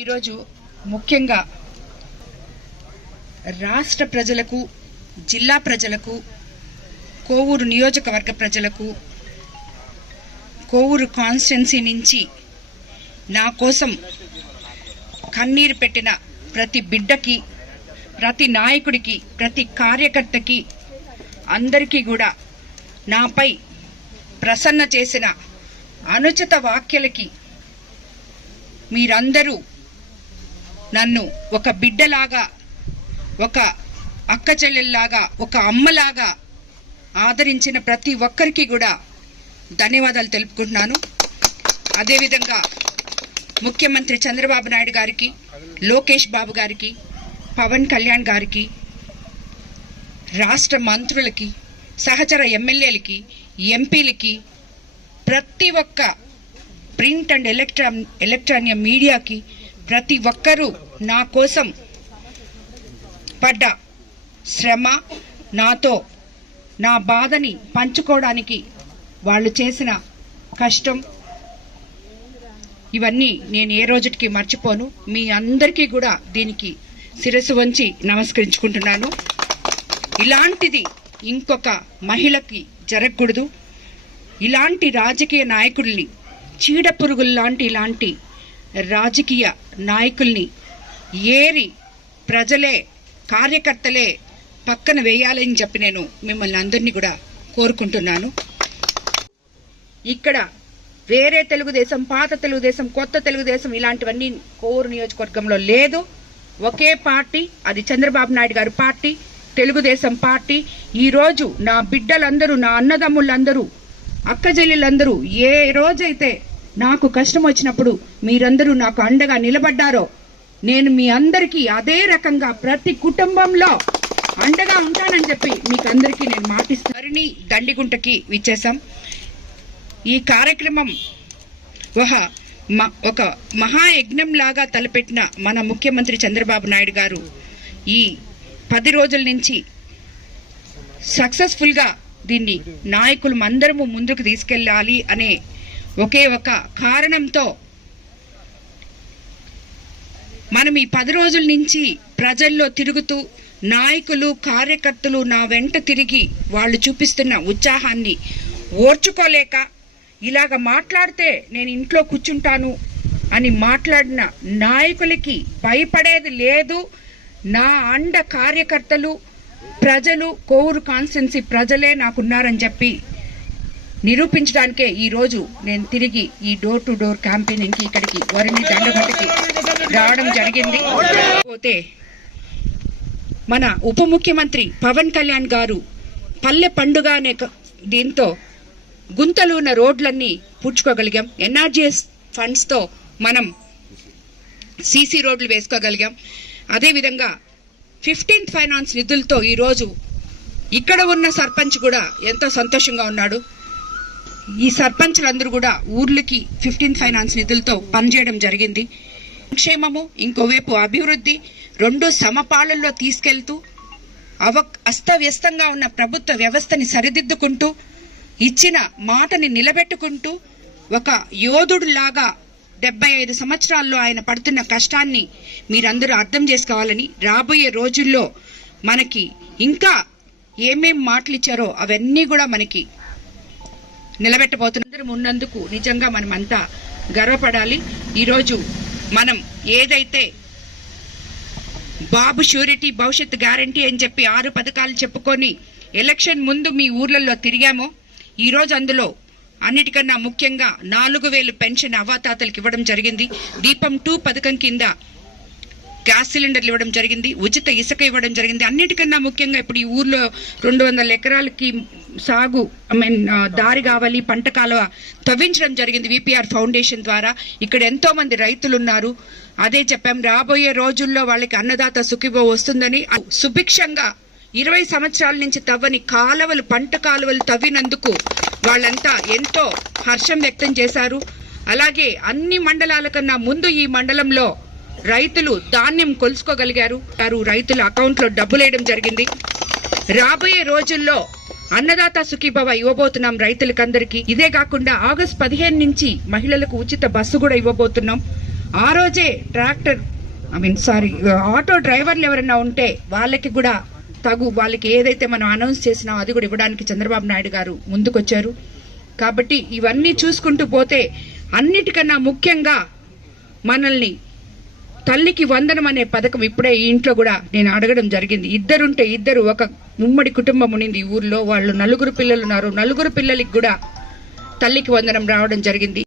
ఈరోజు ముఖ్యంగా రాష్ట్ర ప్రజలకు, జిల్లా ప్రజలకు, కోవూరు నియోజకవర్గ ప్రజలకు, కోవూరు కాన్స్టిట్యున్సీ నుంచి నా కోసం కన్నీరు పెట్టిన ప్రతి బిడ్డకి, ప్రతి నాయకుడికి, ప్రతి కార్యకర్తకి అందరికీ కూడా నాపై ప్రసన్న చేసిన అనుచిత వ్యాఖ్యలకి మీరందరూ నన్ను ఒక బిడ్డలాగా, ఒక అక్క చెల్లెల్లాగా, ఒక అమ్మలాగా ఆదరించిన ప్రతి ఒక్కరికి కూడా ధన్యవాదాలు తెలుపుకుంటున్నాను. అదేవిధంగా ముఖ్యమంత్రి చంద్రబాబు నాయుడు గారికి, లోకేష్ బాబు గారికి, పవన్ కళ్యాణ్ గారికి, రాష్ట్ర మంత్రులకి, సహచర ఎమ్మెల్యేలకి, ఎంపీలకి, ప్రతి ఒక్క ప్రింట్ అండ్ ఎలక్ట్రానిక్ మీడియాకి, ప్రతి ఒక్కరూ నా కోసం పడ్డ శ్రమ, నాతో నా బాధని పంచుకోవడానికి వాళ్ళు చేసిన కష్టం, ఇవన్నీ నేను ఏ రోజుకి మర్చిపోను. మీ అందరికీ కూడా దీనికి శిరస్సు వంచి నమస్కరించుకుంటున్నాను. ఇలాంటిది ఇంకొక మహిళకి జరగకూడదు. ఇలాంటి రాజకీయ నాయకుల్ని, చీడపురుగుల్లాంటి ఇలాంటి రాజకీయ నాయకుల్ని ఏరి ప్రజలే, కార్యకర్తలే పక్కన వేయాలని చెప్పి నేను మిమ్మల్ని అందరినీ కూడా కోరుకుంటున్నాను. ఇక్కడ వేరే తెలుగుదేశం, పాత తెలుగుదేశం, కొత్త తెలుగుదేశం ఇలాంటివన్నీ కోవూరు నియోజకవర్గంలో లేదు. ఒకే పార్టీ, అది చంద్రబాబు నాయుడు గారి పార్టీ, తెలుగుదేశం పార్టీ. ఈరోజు నా బిడ్డలందరూ, నా అన్నదమ్ములందరూ, అక్కజెల్లెలందరూ ఏ రోజైతే నాకు కష్టం వచ్చినప్పుడు మీరందరూ నాకు అండగా నిలబడ్డారో, నేను మీ అందరికీ అదే రకంగా ప్రతి కుటుంబంలో అండగా ఉంటానని చెప్పి మీకు అందరికీ నేను మాటిస్తాను. దండిగుంటకి విచ్చేశాం. ఈ కార్యక్రమం ఒక మహాయజ్ఞం లాగా తలపెట్టిన మన ముఖ్యమంత్రి చంద్రబాబు నాయుడు గారు ఈ 10 రోజుల నుంచి సక్సెస్ఫుల్గా దీన్ని నాయకులు అందరము ముందుకు తీసుకెళ్ళాలి అనే ఒకే ఒక కారణంతో మనం ఈ 10 రోజుల నుంచి ప్రజల్లో తిరుగుతూ, నాయకులు, కార్యకర్తలు నా వెంట తిరిగి వాళ్ళు చూపిస్తున్న ఉత్సాహాన్ని ఓర్చుకోలేక, ఇలాగ మాట్లాడితే నేను ఇంట్లో కూర్చుంటాను అని మాట్లాడిన నాయకులకి భయపడేది లేదు. నా అండ కార్యకర్తలు, ప్రజలు, కోవూరు కాన్స్టిట్యున్సీ ప్రజలే నాకున్నారని చెప్పి నిరూపించడానికే ఈరోజు నేను తిరిగి ఈ డోర్ టు డోర్ క్యాంపెయినింగ్కి ఇక్కడికి వరిని దండగొట్టకి రావడం జరిగింది. పోతే మన ఉప ముఖ్యమంత్రి పవన్ కళ్యాణ్ గారు పల్లె పండుగ అనే దీంతో గుంతలు ఉన్న రోడ్లన్నీ పూడ్చుకోగలిగాం. ఎన్ఆర్జీఎస్ ఫండ్స్తో మనం సీసీ రోడ్లు వేసుకోగలిగాం. అదేవిధంగా 15th ఫైనాన్స్ నిధులతో ఈరోజు ఇక్కడ ఉన్న సర్పంచ్ కూడా ఎంతో సంతోషంగా ఉన్నాడు. ఈ సర్పంచ్లందరూ కూడా ఊర్లకి 15th ఫైనాన్స్ నిధులతో పనిచేయడం జరిగింది. సంక్షేమము, ఇంకోవైపు అభివృద్ధి, రెండు సమపాళల్లో తీసుకెళ్తూ అస్తవ్యస్తంగా ఉన్న ప్రభుత్వ వ్యవస్థని సరిదిద్దుకుంటూ, ఇచ్చిన మాటని నిలబెట్టుకుంటూ, ఒక యోధుడులాగా 75 సంవత్సరాల్లో ఆయన పడుతున్న కష్టాన్ని మీరందరూ అర్థం చేసుకోవాలని, రాబోయే రోజుల్లో మనకి ఇంకా ఏమేం మాటలు ఇచ్చారో అవన్నీ కూడా మనకి నిలబెట్టబోతున్నందరం ఉన్నందుకు నిజంగా మనం అంతా గర్వపడాలి. ఈరోజు మనం ఏదైతే బాబు షూరిటీ, భవిష్యత్ గ్యారంటీ అని చెప్పి 6 పథకాలు చెప్పుకొని ఎలక్షన్ ముందు మీ ఊర్లలో తిరిగామో, ఈరోజు అందులో అన్నిటికన్నా ముఖ్యంగా 4000 పెన్షన్ అవ్వాతాతలకు ఇవ్వడం జరిగింది. దీపం 2 పథకం కింద గ్యాస్ సిలిండర్లు ఇవ్వడం జరిగింది. ఉచిత ఇసుక ఇవ్వడం జరిగింది. అన్నిటికన్నా ముఖ్యంగా ఇప్పుడు ఈ ఊర్లో 200 ఎకరాలకి సాగు దారి కావాలి, పంట కాలువ తవ్వించడం జరిగింది విపిఆర్ ఫౌండేషన్ ద్వారా. ఇక్కడ ఎంతో మంది రైతులు ఉన్నారు. అదే చెప్పాం, రాబోయే రోజుల్లో వాళ్ళకి అన్నదాత సుఖీభవ వస్తుందని. సుభిక్షంగా 20 సంవత్సరాల నుంచి తవ్వని కాలువలు, పంట కాలువలు తవ్వినందుకు వాళ్ళంతా ఎంతో హర్షం వ్యక్తం చేశారు. అలాగే అన్ని మండలాల కన్నా ముందు ఈ మండలంలో రైతులు ధాన్యం కొలుసుకోగలిగారు. రైతుల అకౌంట్లో డబ్బులు వేయడం జరిగింది. రాబోయే రోజుల్లో అన్నదాత సుఖీభవ ఇవ్వబోతున్నాం రైతులకందరికీ. ఇదే కాకుండా ఆగస్టు 15 నుంచి మహిళలకు ఉచిత బస్సు కూడా ఇవ్వబోతున్నాం. ఆ రోజే ఆటో డ్రైవర్లు ఎవరైనా ఉంటే వాళ్ళకి కూడా వాళ్ళకి ఏదైతే మనం అనౌన్స్ చేసినామో అది కూడా ఇవ్వడానికి చంద్రబాబు నాయుడు గారు ముందుకొచ్చారు. కాబట్టి ఇవన్నీ చూసుకుంటూ పోతే అన్నిటికన్నా ముఖ్యంగా మనల్ని తల్లికి వందనం అనే పథకం ఇప్పుడే ఈ ఇంట్లో కూడా నేను అడగడం జరిగింది. ఇద్దరుంటే ఇద్దరు, ఒక ఉమ్మడి కుటుంబం ఉండింది ఈ ఊర్లో, వాళ్ళు 4 పిల్లలు ఉన్నారు. 4 పిల్లలకి కూడా తల్లికి వందనం రావడం జరిగింది.